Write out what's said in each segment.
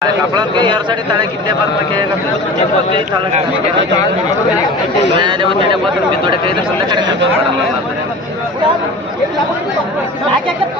ಕಪ್ಪಳಕ್ಕೆ ಎರಡು ಸೈಡ್ ತಲೆ ಕಿತ್ತೆ ಬರ್ತಕ್ಕೆ ಮೇಲೆ ಒಂದು ಎಪ್ಪತ್ತು ರೂಪಾಯಿ ದೊಡ್ಡ ಕೈ ಸುಮ್ಮನೆ ಕಡೆ ನೋಡಿ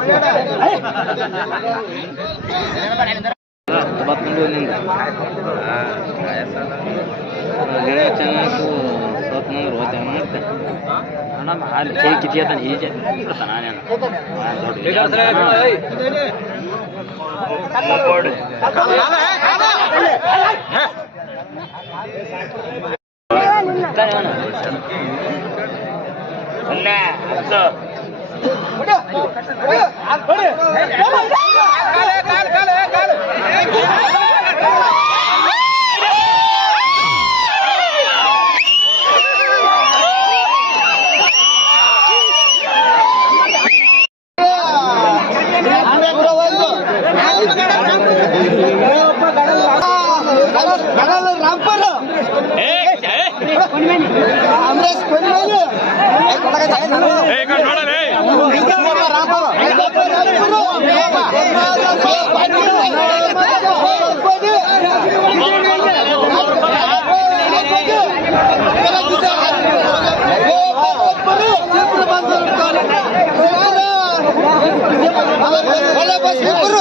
ತಲೆ ಬತ್ಕೊಂಡು ನಿಂದ ಗೆಳೆಯ ಚೆನ್ನಾಗಿ ಸೋತ್ನಂದ್ರೆ ಓದ್ತೇವೆ ಮತ್ತೆ ನೋಡಮ್ಮ ಅಲ್ಲಿ Hey, come on, hey! Kalau pas libur,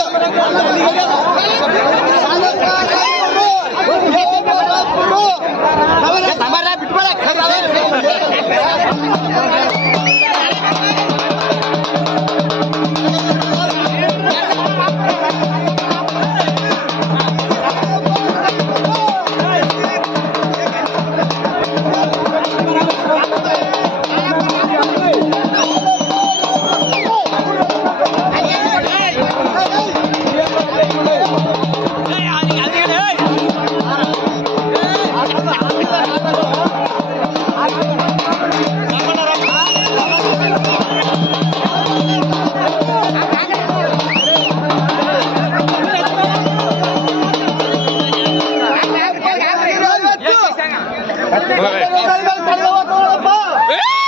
えっ。